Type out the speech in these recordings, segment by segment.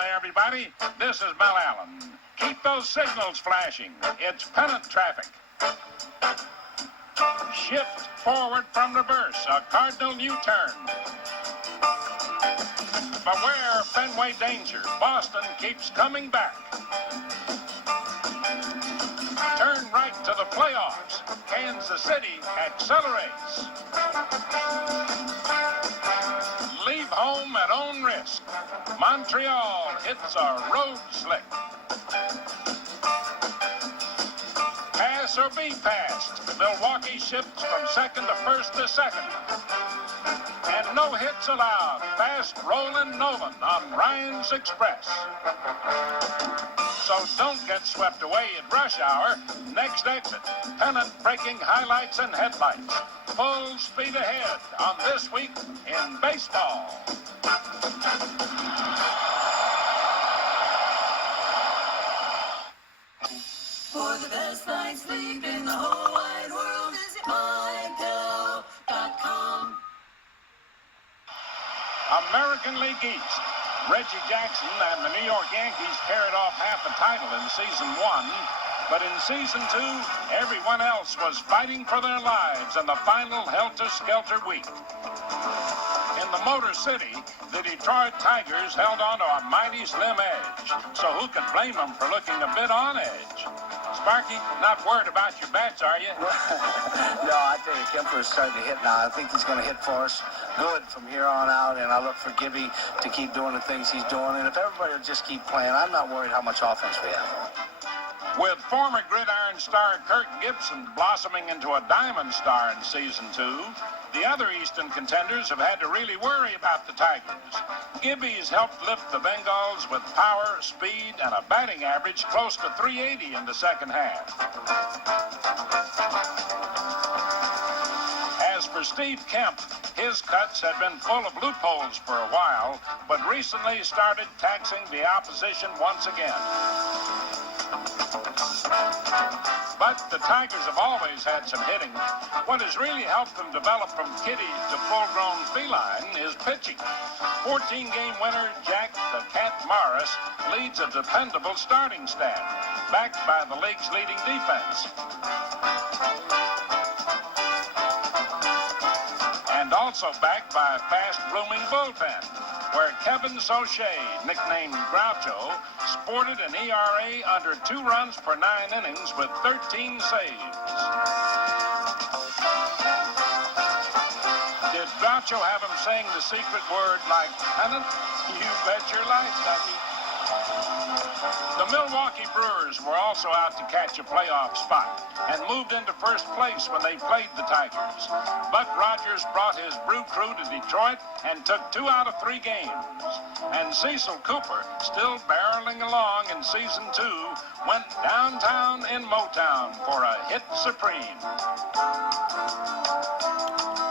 Hey everybody, this is Mel Allen. Keep those signals flashing. It's pennant traffic. Shift forward from reverse, a cardinal U-turn. Beware Fenway danger. Boston keeps coming back. Turn right to the playoffs. Kansas City accelerates. Leave home at own risk. Montreal hits a road slick. Pass or be passed. Milwaukee shifts from second to first to second. And no hits allowed. Fast rolling Nolan on Ryan's Express. So don't get swept away at rush hour. Next exit, pennant breaking highlights and headlights. Full speed ahead on This Week in Baseball. For the best night's sleep in the whole wide world, visit mypillow.com. American League East. Reggie Jackson and the New York Yankees carried off half a title in Season 1, but in Season 2, everyone else was fighting for their lives in the final helter-skelter week. In the Motor City, the Detroit Tigers held on to a mighty slim edge, so who could blame them for looking a bit on edge? Sparky, not worried about your bats, are you? No, I tell you, Kemper is starting to hit now. I think he's going to hit for us good from here on out, and I look for Gibby to keep doing the things he's doing. And if everybody will just keep playing, I'm not worried how much offense we have. With former gridiron star Kirk Gibson blossoming into a diamond star in Season 2, the other Eastern contenders have had to really worry about the Tigers. Gibby's helped lift the Bengals with power, speed, and a batting average close to 380 in the second half. As for Steve Kemp, his cuts had been full of loopholes for a while, but recently started taxing the opposition once again. But the Tigers have always had some hitting. What has really helped them develop from kitty to full-grown feline is pitching. 14-game winner Jack the Cat Morris leads a dependable starting staff, backed by the league's leading defense. And also backed by a fast-blooming bullpen, where Kevin Soche, nicknamed Groucho, sported an ERA under 2 runs per 9 innings with 13 saves. Did Groucho have him saying the secret word like pennant? You bet your life, Ducky. The Milwaukee Brewers were also out to catch a playoff spot and moved into first place when they played the Tigers. But Rogers brought his brew crew to Detroit and took 2 out of 3 games. And Cecil Cooper, still barreling along in Season 2, went downtown in Motown for a hit supreme.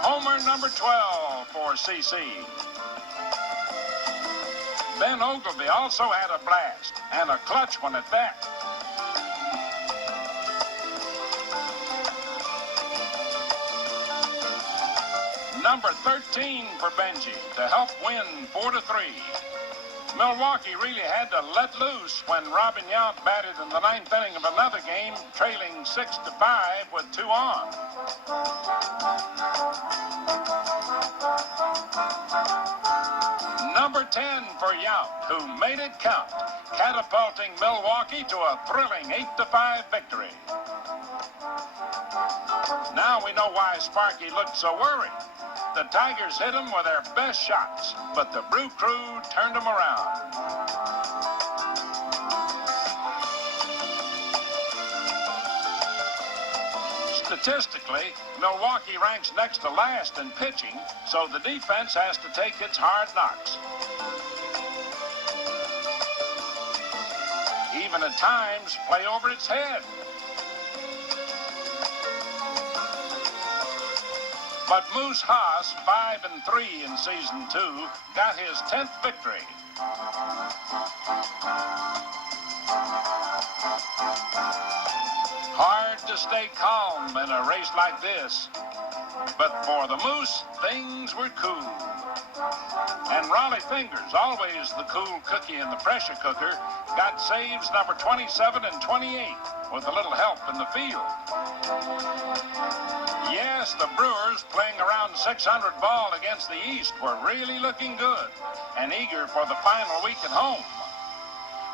Homer number 12 for CC. Ben Ogilvy also had a blast, and a clutch one at that. Number 13 for Benji to help win 4-3. Milwaukee really had to let loose when Robin Yount batted in the 9th inning of another game, trailing 6-5 with 2 on. Number 10 for Yount, who made it count, catapulting Milwaukee to a thrilling 8-5 victory. Now we know why Sparky looked so worried. The Tigers hit him with their best shots, but the Brew Crew turned them around. Statistically, Milwaukee ranks next to last in pitching, so the defense has to take its hard knocks. Even at times, play over its head. But Moose Haas, 5-3 in Season 2, got his 10th victory. Hard to stay calm in a race like this, but for the Moose, things were cool. And Raleigh Fingers, always the cool cookie in the pressure cooker, got saves number 27 and 28 with a little help in the field. Yes, the Brewers, playing around 600 ball against the East, were really looking good and eager for the final week at home.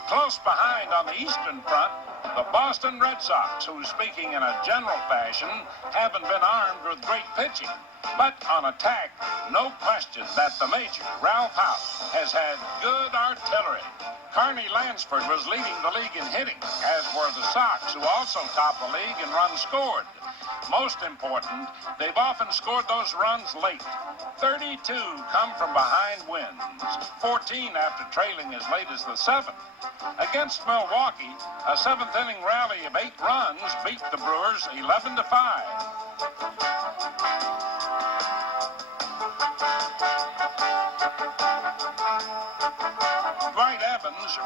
Close behind on the Eastern Front, the Boston Red Sox, who, speaking in a general fashion, haven't been armed with great pitching. But on attack, no question that the major, Ralph House, has had good artillery. Carney Lansford was leading the league in hitting, as were the Sox, who also top the league in runs scored. Most important, they've often scored those runs late. 32 come from behind wins, 14 after trailing as late as the 7th. Against Milwaukee, a 7th-inning rally of 8 runs beat the Brewers 11-5.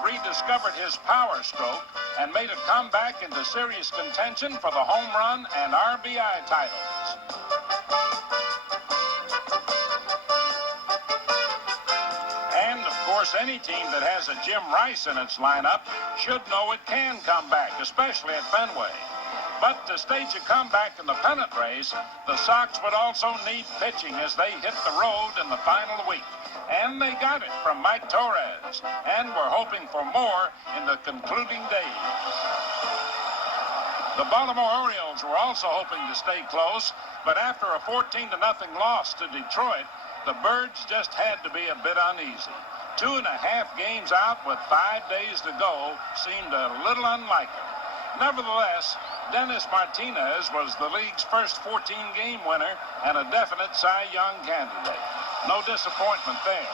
Rediscovered his power stroke and made a comeback into serious contention for the home run and RBI titles. And, of course, any team that has a Jim Rice in its lineup should know it can come back, especially at Fenway. But to stage a comeback in the pennant race, the Sox would also need pitching as they hit the road in the final week. And they got it from Mike Torres, and we're hoping for more in the concluding days. The Baltimore Orioles were also hoping to stay close, but after a 14-0 loss to Detroit, the Birds just had to be a bit uneasy. 2.5 games out with 5 days to go seemed a little unlikely. Nevertheless, Dennis Martinez was the league's first 14-game winner and a definite Cy Young candidate. No disappointment there.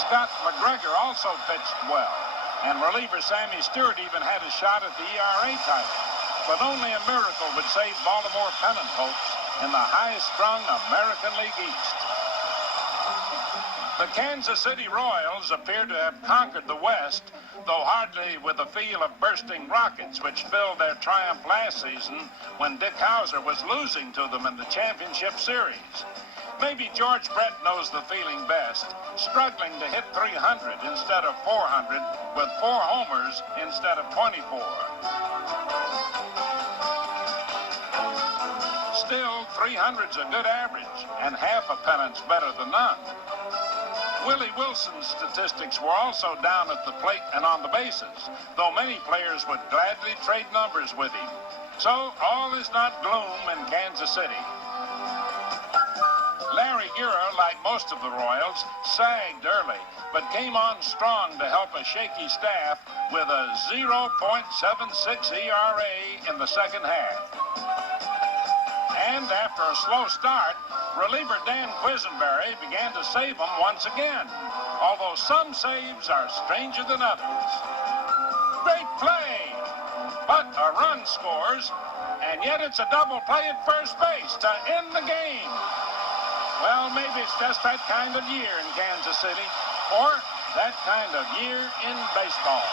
Scott McGregor also pitched well, and reliever Sammy Stewart even had a shot at the ERA title. But only a miracle would save Baltimore pennant hopes in the highest-strung American League East. The Kansas City Royals appear to have conquered the West, though hardly with the feel of bursting rockets, which filled their triumph last season when Dick Hauser was losing to them in the championship series. Maybe George Brett knows the feeling best, struggling to hit 300 instead of 400, with 4 homers instead of 24. Still, 300's a good average, and half a pennant's better than none. Willie Wilson's statistics were also down at the plate and on the bases, though many players would gladly trade numbers with him. So all is not gloom in Kansas City. Larry Gura, like most of the Royals, sagged early, but came on strong to help a shaky staff with a 0.76 ERA in the second half. And after a slow start, reliever Dan Quisenberry began to save them once again, although some saves are stranger than others. Great play! But a run scores, and yet it's a double play at first base to end the game. Well, maybe it's just that kind of year in Kansas City, or that kind of year in baseball.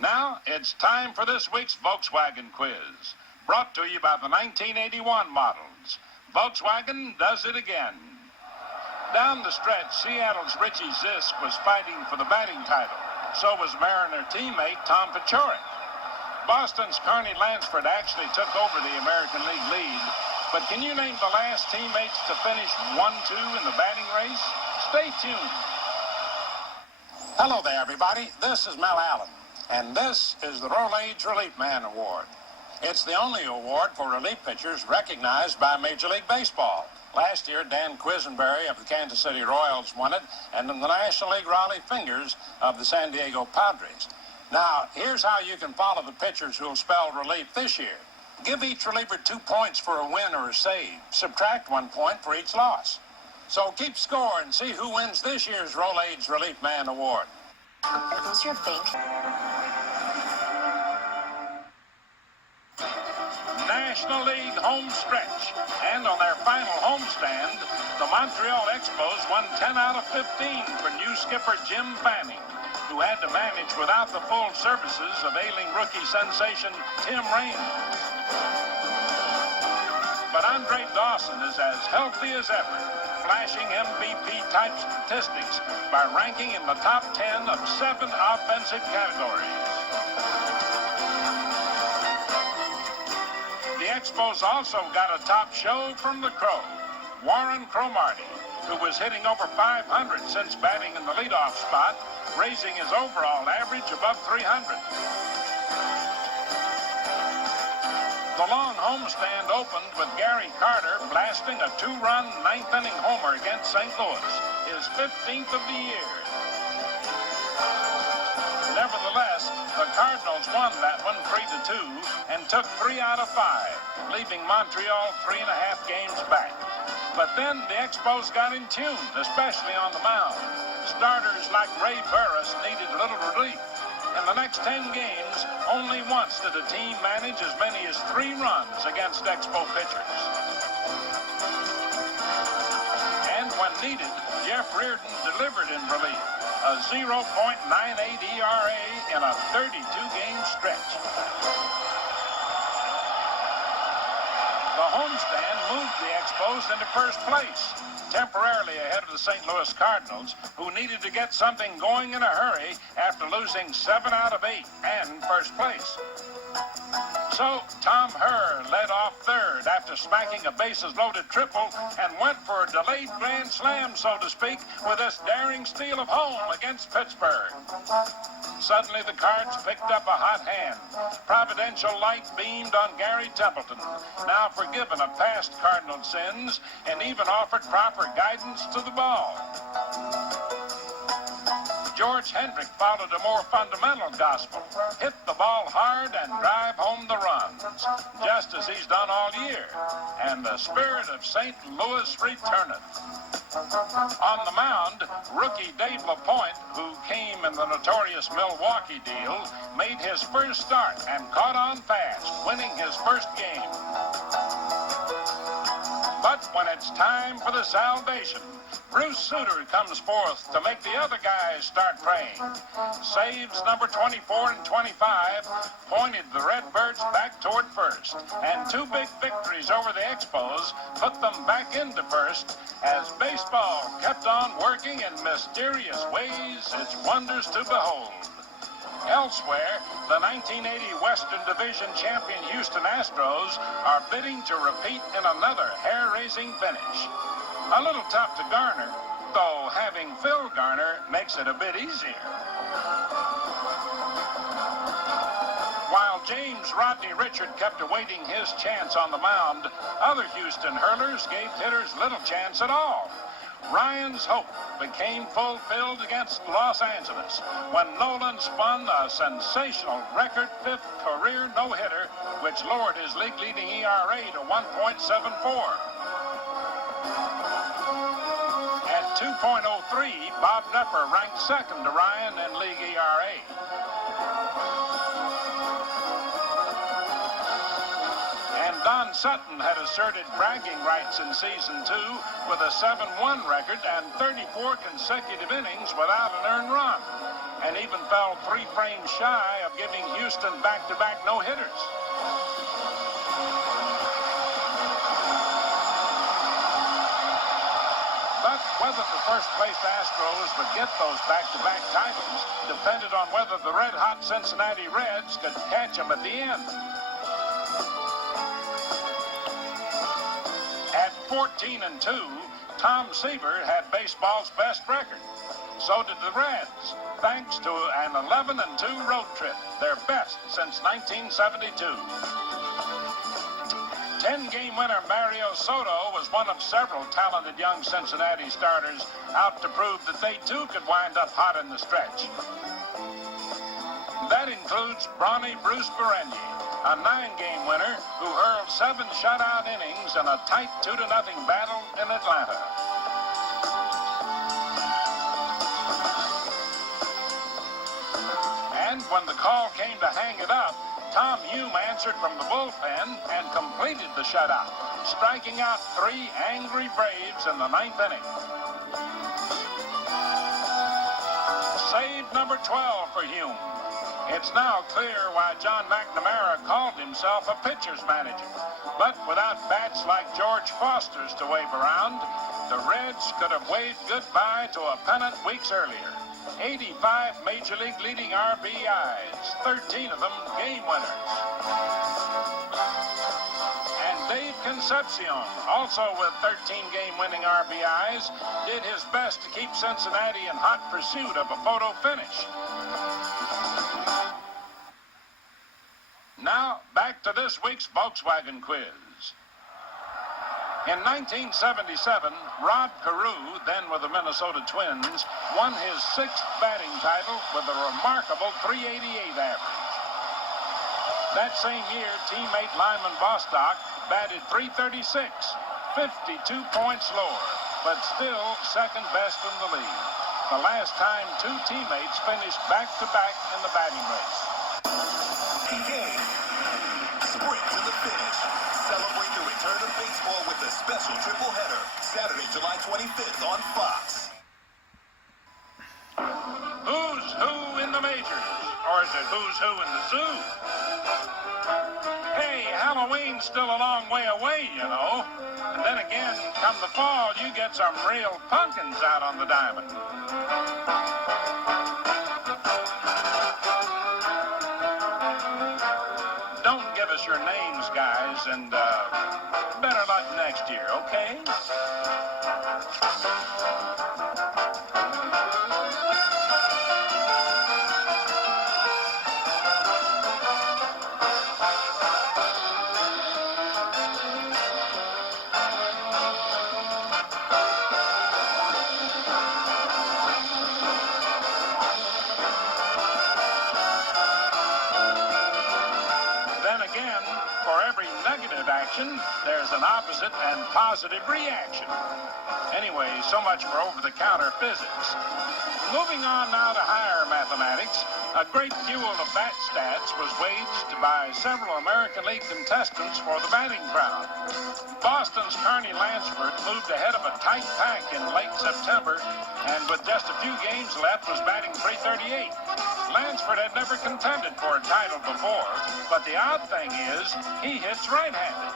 Now, it's time for this week's Volkswagen quiz, brought to you by the 1981 models. Volkswagen does it again. Down the stretch, Seattle's Richie Zisk was fighting for the batting title. So was Mariner teammate Tom Paciorek. Boston's Carney Lansford actually took over the American League lead. But can you name the last teammates to finish 1-2 in the batting race? Stay tuned. Hello there, everybody. This is Mel Allen. And this is the Rolaids Relief Man Award. It's the only award for relief pitchers recognized by Major League Baseball. Last year, Dan Quisenberry of the Kansas City Royals won it, and in the National League, Raleigh Fingers of the San Diego Padres. Now, here's how you can follow the pitchers who'll spell relief this year. Give each reliever 2 points for a win or a save. Subtract 1 point for each loss. So keep score and see who wins this year's Rolaids Relief Man Award. Are those your bank? National League home stretch. And on their final homestand, The Montreal Expos won 10 out of 15 for new skipper Jim Fanning, who had to manage without the full services of ailing rookie sensation Tim Raines. But Andre Dawson is as healthy as ever, flashing MVP-type statistics by ranking in the top 10 of 7 offensive categories. The Expos also got a top show from the Crow, Warren Cromartie, who was hitting over .500 since batting in the leadoff spot, raising his overall average above .300. The long homestand opened with Gary Carter blasting a 2-run ninth-inning homer against St. Louis, his 15th of the year. Nevertheless, the Cardinals won that one 3-2 and took 3 out of 5, leaving Montreal 3.5 games back. But then the Expos got in tune, especially on the mound. Starters like Ray Burris needed little relief. In the next 10 games, only once did a team manage as many as 3 runs against Expo pitchers. And when needed, Jeff Reardon delivered in relief, a 0.98 ERA in a 32-game stretch. The homestand moved the Expos into first place, temporarily ahead of the St. Louis Cardinals, who needed to get something going in a hurry after losing 7 out of 8 and first place. So Tom Herr led off third after smacking a bases-loaded triple and went for a delayed grand slam, so to speak, with this daring steal of home against Pittsburgh. Suddenly the Cards picked up a hot hand. Providential light beamed on Gary Templeton, now forgiven of past Cardinal sins, and even offered proper guidance to the ball. George Hendrick followed a more fundamental gospel, hit the ball hard and drive home the runs, just as he's done all year, and the spirit of St. Louis returneth. On the mound, rookie Dave LaPointe, who came in the notorious Milwaukee deal, made his first start and caught on fast, winning his first game. But when it's time for the salvation, Bruce Sutter comes forth to make the other guys start praying. Saves number 24 and 25 pointed the Redbirds back toward first, and 2 big victories over the Expos put them back into first as baseball kept on working in mysterious ways, its wonders to behold. Elsewhere, the 1980 Western Division champion Houston Astros are bidding to repeat in another hair-raising finish. A little tough to garner, though having Phil Garner makes it a bit easier. While James Rodney Richard kept awaiting his chance on the mound, other Houston hurlers gave hitters little chance at all. Ryan's hope became fulfilled against Los Angeles when Nolan spun a sensational record 5th career no-hitter, which lowered his league-leading ERA to 1.74. At 2.03, Bob Knepper ranked second to Ryan in league ERA. And Don Sutton had asserted bragging rights in season 2 with a 7-1 record and 34 consecutive innings without an earned run, and even fell 3 frames shy of giving Houston back-to-back no-hitters. But whether the first-place Astros would get those back-to-back titles depended on whether the red-hot Cincinnati Reds could catch them at the end. At 14-2, Tom Seaver had baseball's best record. So did the Reds, thanks to an 11-2 road trip, their best since 1972. 10-game winner Mario Soto was one of several talented young Cincinnati starters out to prove that they too could wind up hot in the stretch. That includes brawny Bruce Berenier, a 9-game winner who hurled 7 shutout innings in a tight 2-0 battle in Atlanta. And when the call came to hang it up, Tom Hume answered from the bullpen and completed the shutout, striking out 3 angry Braves in the 9th inning. Save number 12 for Hume. It's now clear why John McNamara called himself a pitcher's manager. But without bats like George Foster's to wave around, the Reds could have waved goodbye to a pennant weeks earlier. 85 Major League leading RBIs, 13 of them game winners. And Dave Concepcion, also with 13 game-winning RBIs, did his best to keep Cincinnati in hot pursuit of a photo finish. Now, back to this week's Volkswagen quiz. In 1977, Rod Carew, then with the Minnesota Twins, won his 6th batting title with a remarkable .388 average. That same year, teammate Lyman Bostock batted .336, 52 points lower, but still second best in the league. The last time 2 teammates finished back-to-back in the batting race. Game. Sprint to the finish. Celebrate the return of baseball with a special triple header. Saturday, July 25th on Fox. Who's who in the majors? Or is it who's who in the zoo? Hey, Halloween's still a long way away, you know. And then again, come the fall, you get some real pumpkins out on the diamond. Don't give us your names, guys, and better luck next year, okay? There's an opposite and positive reaction. Anyway, so much for over-the-counter physics. Moving on now to higher mathematics, a great duel of bat stats was waged by several American League contestants for the batting crown. Boston's Carney Lansford moved ahead of a tight pack in late September, and with just a few games left was batting .338. Lansford had never contended for a title before, but the odd thing is he hits right-handed.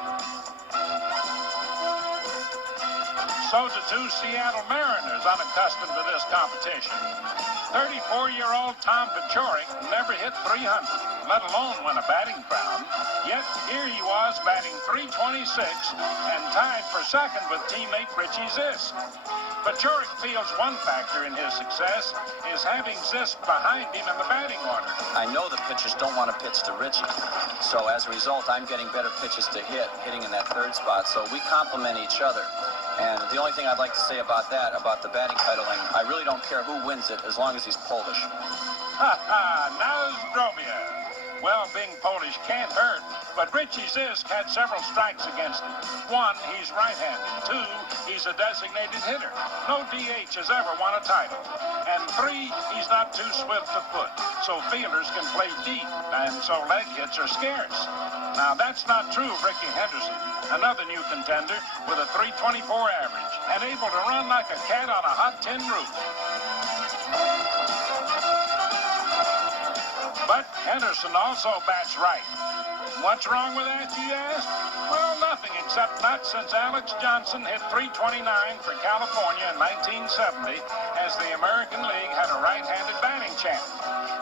So do 2 Seattle Mariners unaccustomed to this competition. 34-year-old Tom Paciorek never hit .300, let alone win a batting crown. Yet here he was batting .326 and tied for second with teammate Richie Zisk. Paciorek feels one factor in his success is having Zisk behind him in the batting order. I know the pitchers don't want to pitch to Richie, so as a result, I'm getting better pitches to hitting in that 3rd spot, so we complement each other. And the only thing I'd like to say about that, about the batting titling, I really don't care who wins it as long as he's Polish. Now Zdrobia. Well, being Polish can't hurt, but Richie Zisk had several strikes against him. 1, he's right-handed. 2, he's a designated hitter. No DH has ever won a title. And 3, he's not too swift of foot, so fielders can play deep, and so leg hits are scarce. Now, that's not true of Ricky Henderson, another new contender with a .324 average, and able to run like a cat on a hot tin roof. But Henderson also bats right. What's wrong with that, you ask? Well, nothing, except not since Alex Johnson hit .329 for California in 1970, as the American League had a right-handed batting champ.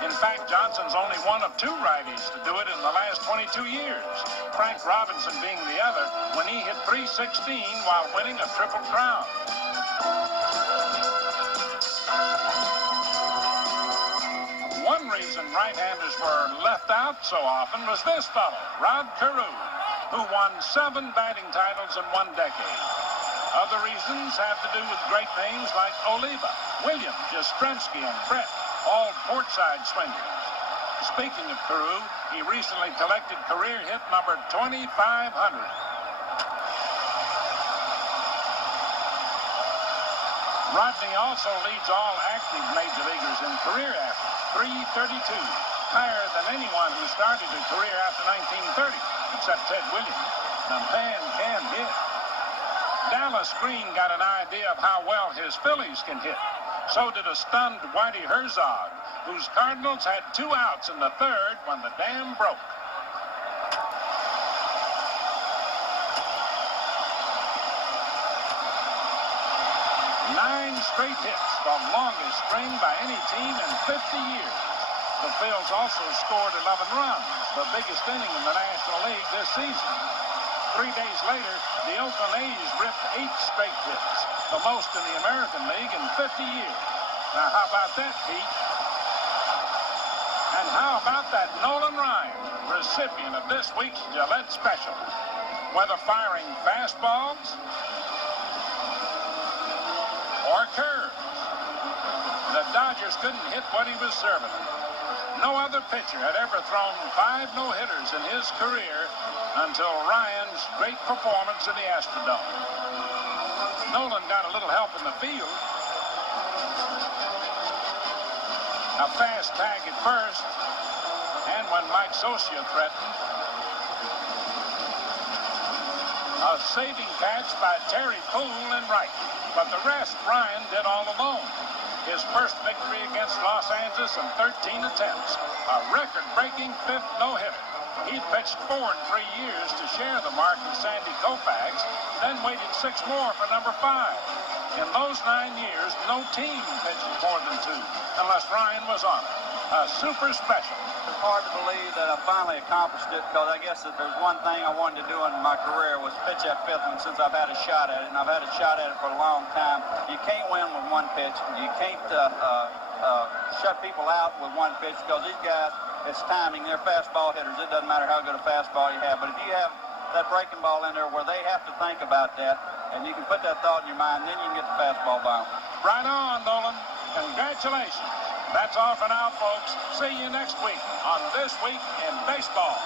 In fact, Johnson's only one of 2 righties to do it in the last 22 years, Frank Robinson being the other, when he hit .316 while winning a Triple Crown. One reason right-handers were left out so often was this fellow, Rod Carew, who won 7 batting titles in 1 decade. Other reasons have to do with great names like Oliva, Williams, Yastrzemski, and Brett, all portside swingers. Speaking of Carew, he recently collected career hit number 2,500. Rodney also leads all active major leaguers in career average, .332, higher than anyone who started a career after 1930, except Ted Williams. The man can hit. Dallas Green got an idea of how well his Phillies can hit. So did a stunned Whitey Herzog, whose Cardinals had 2 outs in the third when the dam broke. 9 straight hits, the longest string by any team in 50 years. The Phils also scored 11 runs, the biggest inning in the National League this season. 3 days later, the Oakland A's ripped 8 straight hits, the most in the American League in 50 years. Now, how about that, Pete? And how about that Nolan Ryan, recipient of this week's Gillette Special? Whether firing fastballs or curves, the Dodgers couldn't hit what he was serving. No other pitcher had ever thrown 5 no-hitters in his career until Ryan's great performance in the Astrodome. Nolan got a little help in the field. A fast tag at first, and when Mike Socia threatened, a saving catch by Terry Poole in right. But the rest Ryan did all alone. His first victory against Los Angeles in 13 attempts. A record-breaking 5th no-hitter. He'd pitched 4 in 3 years to share the mark with Sandy Koufax, then waited 6 more for number 5. In those 9 years, no team pitched more than 2, unless Ryan was on it. A super special. It's hard to believe that I finally accomplished it, because I guess if there's one thing I wanted to do in my career was pitch that 5th one since I've had a shot at it, and I've had a shot at it for a long time. You can't win with one pitch. You can't shut people out with one pitch, because these guys, it's timing. They're fastball hitters. It doesn't matter how good a fastball you have, but if you have that breaking ball in there where they have to think about that, and you can put that thought in your mind, then you can get the fastball by them. Right on, Nolan. Congratulations. That's all for now, folks. See you next week on This Week in Baseball.